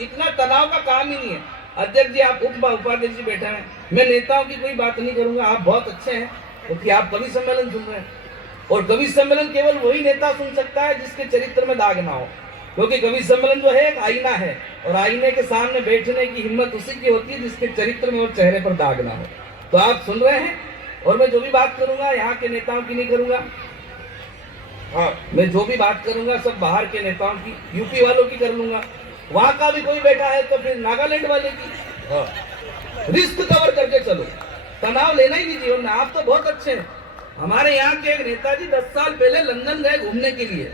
इतना तनाव का काम ही नहीं है। अध्यक्ष जी, आप उपाध्यक्ष जी बैठे हैं, मैं नेताओं की कोई बात नहीं करूंगा, आप बहुत अच्छे हैं क्योंकि आप कवि सम्मेलन सुन रहे हैं। और कवि सम्मेलन केवल वही नेता सुन सकता है जिसके चरित्र में दाग ना हो, क्योंकि कवि सम्मेलन जो है एक आईना है, और आईने के सामने बैठने की हिम्मत उसी की होती है जिसके चरित्र में और चेहरे पर दाग ना हो। तो आप सुन रहे हैं, और मैं जो भी बात करूंगा यहाँ के नेताओं की नहीं करूंगा। हाँ, मैं जो भी बात करूंगा सब बाहर के नेताओं की, यूपी वालों की कर लूंगा। वहां का भी कोई बैठा है तो फिर नागालैंड वाले की। हाँ, रिस्क कवर करके चलो, तनाव लेना ही नहीं जीवन में। आप तो बहुत अच्छे हैं। हमारे यहाँ के एक नेताजी 10 साल पहले लंदन गए घूमने के लिए,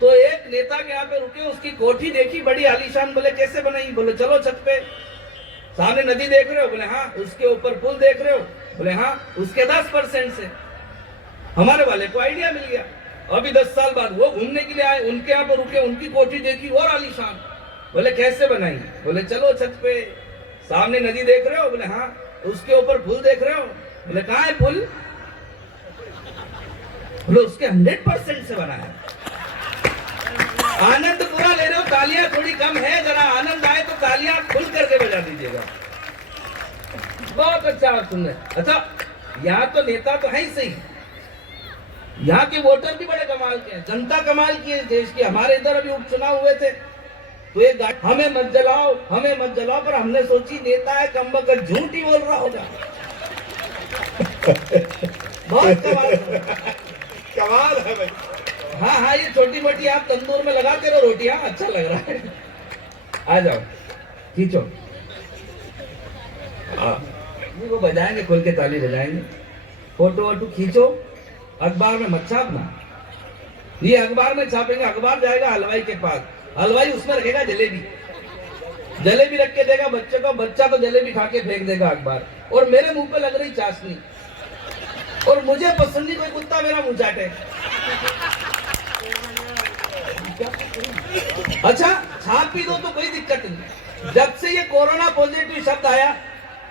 तो एक नेता के यहाँ पे रुके, उसकी कोठी देखी बड़ी आलीशान, बोले कैसे बनाई? बोले चलो छत पे, सामने नदी देख रहे हो? बोले हाँ। उसके ऊपर पुल देख रहे हो? बोले हाँ। उसके 10% से हमारे वाले को आइडिया मिल गया। अभी 10 साल बाद वो घूमने के लिए आए, उनके यहाँ पे रुके, उनकी कोठी देखी और आलीशान। बोले कैसे बनाई? बोले चलो छत पे, सामने नदी देख रहे हो? बोले हाँ। उसके ऊपर पुल देख रहे हो? बोले कहाँ है पुल? बोले उसके 100% से बना है। आनंद पूरा ले रहे हो, तालियां थोड़ी कम है, जरा आनंद आए तो तालियां खुल करके बजा दीजिएगा। बहुत अच्छा आप सुन रहे। अच्छा, यहाँ तो नेता तो है ही सही, यहाँ के वोटर भी बड़े कमाल के हैं, जनता कमाल की है देश की। हमारे इधर अभी उपचुनाव हुए थे, तो एक हमें मत जलाओ, हमें मत जलाओ, पर हमने सोची नेता है कमबख्त झूठ ही बोल रहा होगा। बहुत कमाल है भाई। हाँ हाँ, ये छोटी मोटी आप तंदूर में लगाते रहो रोटियां, अच्छा लग रहा है। आ जाओ, खींचो। वो बजाएंगे, खोल के ताली बजाएंगे। फोटो वोटो खींचो, अखबार में मत छापना। ये अखबार में छापेंगे, अखबार जाएगा हलवाई के पास, हलवाई उसमें रखेगा जलेबी, जलेबी रख के देगा बच्चे को, बच्चा तो जलेबी खा के फेंक देगा अखबार, और मेरे मुंह पे लग रही चाशनी, और मुझे पसंद नहीं कोई कुत्ता मेरा मुंह चाटे। अच्छा, छाप भी दो तो कोई दिक्कत नहीं। जब से ये कोरोना पॉजिटिव शब्द आया,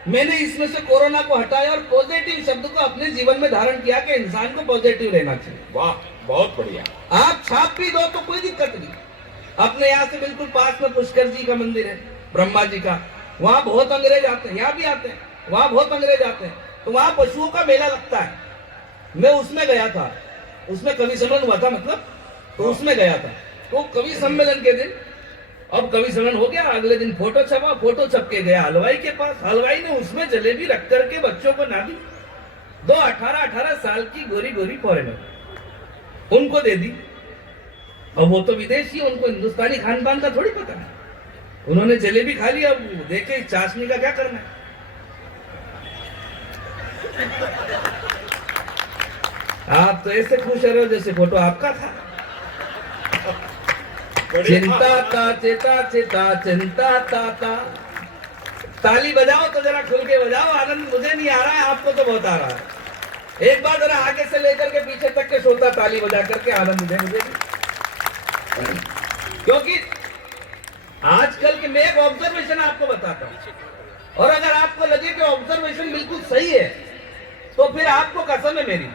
मैंने इसमें से कोरोना को हटाया और पॉजिटिव शब्द को अपने जीवन में धारण किया कि इंसान को पॉजिटिव रहना चाहिए। वाह, बहुत बढ़िया। आप छाप भी दो तो कोई दिक्कत नहीं। अपने यहाँ से बिल्कुल पास में पुष्कर जी का मंदिर है, ब्रह्मा जी का, वहाँ बहुत अंग्रेज आते हैं, यहाँ भी आते हैं, वहाँ बहुत अंग्रेज आते हैं। तो वहाँ पशुओं का मेला लगता है, मैं उसमें गया था, उसमें कवि सम्मेलन हुआ था, मतलब तो उसमें गया था। तो कवि सम्मेलन के दिन, अब कवि सम्मेलन हो गया, अगले दिन फोटो छपा, फोटो छप के गया हलवाई के पास, हलवाई ने उसमें जलेबी रख करके बच्चों को ना दी, 2 18 साल की गोरी गोरी फॉरेनर, उनको दे दी। अब वो तो विदेशी, उनको हिंदुस्तानी खान पान का थोड़ी पता है। उन्होंने जलेबी खा ली, अब देखे चाशनी का क्या करना है। आप तो ऐसे खुश रहे हो जैसे फोटो आपका था। चिंता ता चेता चेता चिंता ता। ताली बजाओ तो जरा खुल के बजाओ, आनंद मुझे नहीं आ रहा है, आपको तो बहुत आ रहा है। एक बार जरा आगे से लेकर के पीछे तक के श्रोता ताली बजा करके आनंद मुझे भी। क्योंकि आजकल के, मैं एक ऑब्जर्वेशन आपको बताता हूं, और अगर आपको लगे कि ऑब्जर्वेशन बिल्कुल सही है तो फिर आपको कसम है मेरी,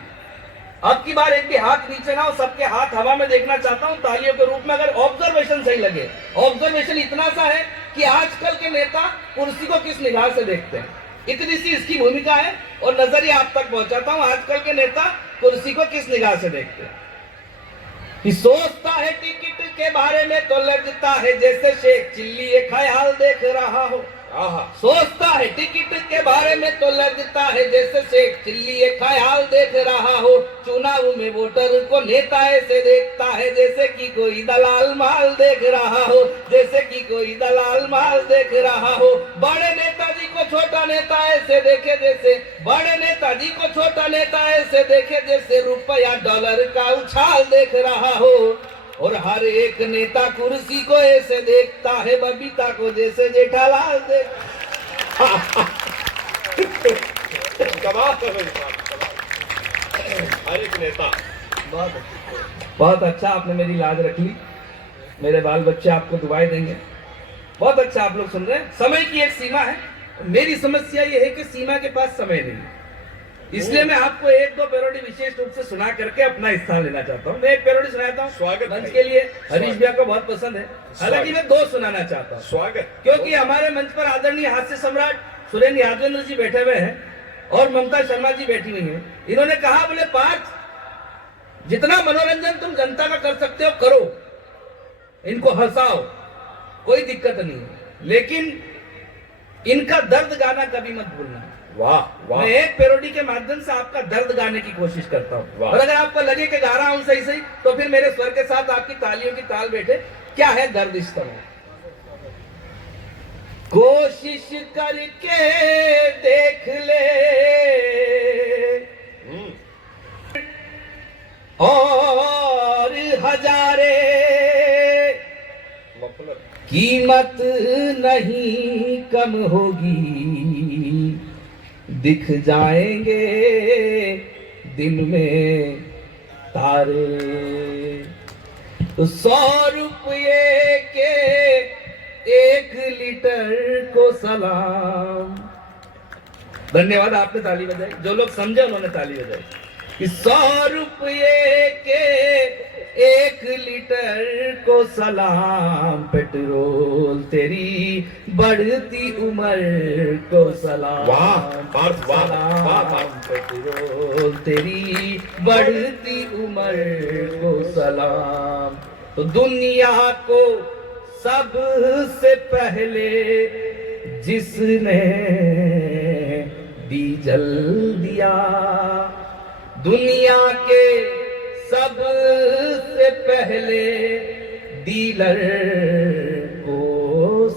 अब की बार एक भी हाथ नीचे ना हो, सबके हाथ हवा में देखना चाहता हूं तालियों के रूप में, अगर ऑब्जर्वेशन सही लगे। ऑब्जर्वेशन इतना सा है कि आजकल के नेता कुर्सी को किस निगाह से देखते हैं, इतनी सी इसकी भूमिका है, और नजरिया आप तक पहुंचाता हूं। आजकल के नेता कुर्सी को किस निगाह से देखते हैं कि सोचता है टिकट के बारे में तो लजता है जैसे शेख चिल्ली ये ख्याल देख रहा हो। सोचता है टिकट के बारे में तो लजता है जैसे शेख चिल्ली ये ख्याल देख रहा हो। चुनाव में वोटर को नेता ऐसे देखता है जैसे कि कोई दलाल माल देख रहा हो, जैसे कि कोई दलाल माल देख रहा हो। बड़े नेताजी को छोटा नेता ऐसे देखे जैसे, बड़े नेताजी को छोटा नेता ऐसे देखे जैसे रुपया डॉलर का उछाल देख रहा हो। और हर एक नेता कुर्सी को ऐसे देखता है बबीता को जैसे जेठालाल देख। हर एक नेता बहुत अच्छा, आपने मेरी लाज रख ली। मेरे बाल बच्चे आपको दुआएं देंगे। बहुत अच्छा आप लोग सुन रहे हैं। समय की एक सीमा है, मेरी समस्या ये है कि सीमा के पास समय नहीं। इसलिए मैं आपको एक दो पैरोडी विशेष रूप से सुना करके अपना स्थान लेना चाहता हूँ। मैं एक पैरोडी सुनाता हूँ स्वागत मंच के लिए, हरीश भैया को बहुत पसंद है। हालांकि मैं दो सुनाना चाहता हूँ स्वागत, क्योंकि हमारे मंच पर आदरणीय हास्य सम्राट सुरेंद्र यादवेंद्र जी बैठे हुए हैं और ममता शर्मा जी बैठी हुई हैं। इन्होंने कहा, बोले पार्थ, जितना मनोरंजन तुम जनता का कर सकते हो करो, इनको हंसाओ, कोई दिक्कत नहीं है, लेकिन इनका दर्द गाना कभी मत भूलना। वाह वाह। मैं एक पैरोडी के माध्यम से आपका दर्द गाने की कोशिश करता हूँ, और अगर आपको लगे कि गा रहा हूं सही सही, तो फिर मेरे स्वर के साथ आपकी तालियों की ताल बैठे। क्या है दर्द इस तरह, कोशिश करके देख ले और हजारे कीमत नहीं कम होगी, दिख जाएंगे दिन में तारे। तो 100 रुपये के 1 लीटर को सलाम। धन्यवाद, आपने ताली बजाई, जो लोग समझे उन्होंने ताली बजाई। कि 100 रुपये के 1 लीटर को सलाम, पेट्रोल तेरी बढ़ती उम्र को सलाम। वाह पार्थ, वाह वाह। पेट्रोल तेरी बढ़ती उम्र को सलाम। तो दुनिया को सबसे पहले जिसने डीजल दिया, दुनिया के सबसे पहले डीलर को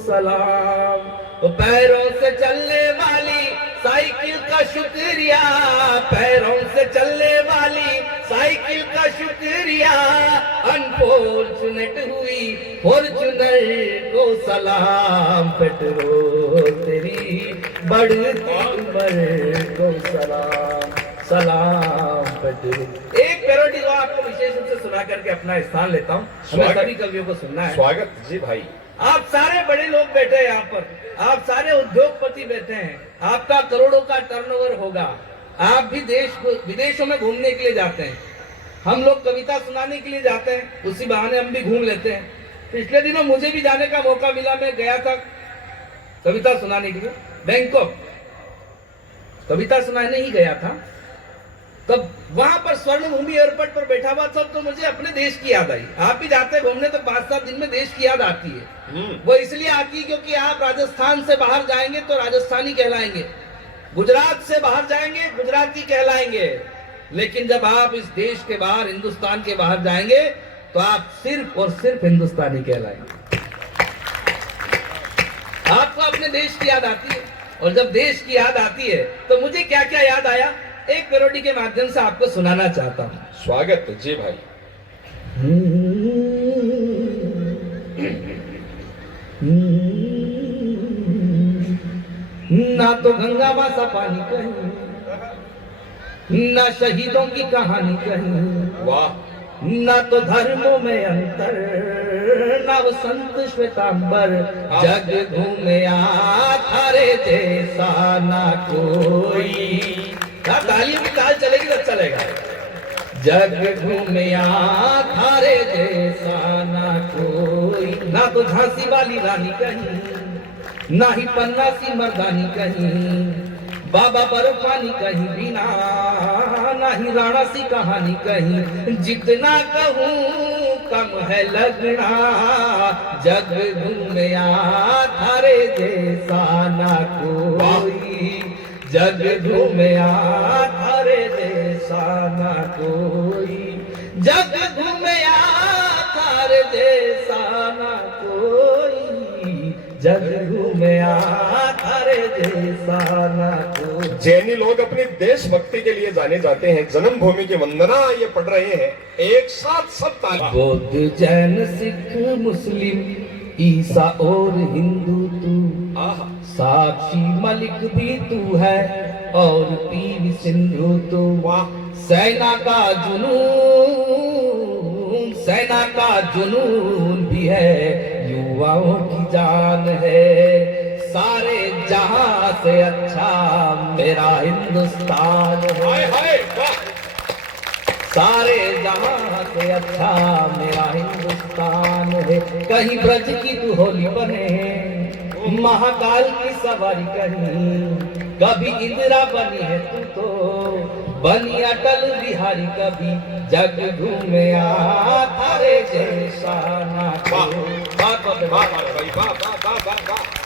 सलाम। तो पैरों से चलने वाली साइकिल का शुक्रिया, पैरों से चलने वाली साइकिल का शुक्रिया, अनफॉर्चुनेट हुई फॉर्चूनर को सलाम। पेट्रोल तेरी बढ़ती उम्र को सलाम, सलाम पेट्रोल। एक पैरोडी को आपको विशेष रूप से सुना करके अपना स्थान लेता हूँ। हमें सभी कवियों को सुनना है। स्वागत जी भाई। आप सारे बड़े लोग बैठे हैं यहाँ पर, आप सारे उद्योगपति बैठे हैं, आपका करोड़ों का टर्नओवर होगा, आप भी देश विदेशों में घूमने के लिए जाते हैं, हम लोग कविता सुनाने के लिए जाते हैं, उसी बहाने हम भी घूम लेते हैं। पिछले दिनों मुझे भी जाने का मौका मिला, मैं गया था कविता सुनाने के लिए बैंकॉक, कविता सुनाने ही गया था। तब वहां पर स्वर्णभूमि एयरपोर्ट पर बैठा हुआ था, तो मुझे अपने देश की याद आई। आप भी जाते हैं घूमने तो 5-7 दिन में देश की याद आती है। वो इसलिए आती है क्योंकि आप राजस्थान से बाहर जाएंगे तो राजस्थानी कहलाएंगे, गुजरात से बाहर जाएंगे गुजराती कहलाएंगे, लेकिन जब आप इस देश के बाहर, हिंदुस्तान के बाहर जाएंगे तो आप सिर्फ और सिर्फ हिंदुस्तानी कहलाएंगे। आपको अपने देश की याद आती है, और जब देश की याद आती है तो मुझे क्या क्या याद आया, एक पैरोडी के माध्यम से आपको सुनाना चाहता हूँ। स्वागत जी भाई। ना तो गंगा माँ सा पानी कहीं, ना शहीदों की कहानी कहीं, वाह। ना तो धर्मों में अंतर, ना वो संत श्वेतांबर, जग घूमया थारे जैसा ना कोई। तालियों की ताल चलेगी तो अच्छा लगेगा। जग घूमया थारे जैसा ना कोई, ना तो झांसी वाली रानी कहीं, ना ही पन्ना सी मर्दानी कहीं, बाबा बर्फानी कहीं बिना, ना ही राणा सी कहानी कहीं। जितना कहूँ कम है लगना, जग घूमया थारे जैसा ना कोई, जग घूमया थारे जैसा ना कोई, जग घूमया थारे जैसा ना कोई, जग घूमया थारे जैसा ना कोई। जैनी लोग अपनी देशभक्ति के लिए जाने जाते हैं, जन्मभूमि की वंदना ये पढ़ रहे हैं, एक साथ सब ताली। बौद्ध जैन सिख मुस्लिम ईसा और हिंदू तू, साक्षी मलिक भी तू है और पीवी सिंधु तू। सेना का जुनून, सेना का जुनून भी है, युवाओं की जान है, सारे जहां से अच्छा मेरा हिंदुस्तान है। हाय हाय वाह। सारे जहां से अच्छा मेरा हिंदुस्तान है। कहीं ब्रज की तू होली बने, महाकाल की सवारी कहीं, कभी इंदिरा बनी है तू तो बनी अटल बिहारी, कभी जग घूमे थारे जैसा ना। वाह वाह वाह वाह भाई वाह वाह वाह वाह।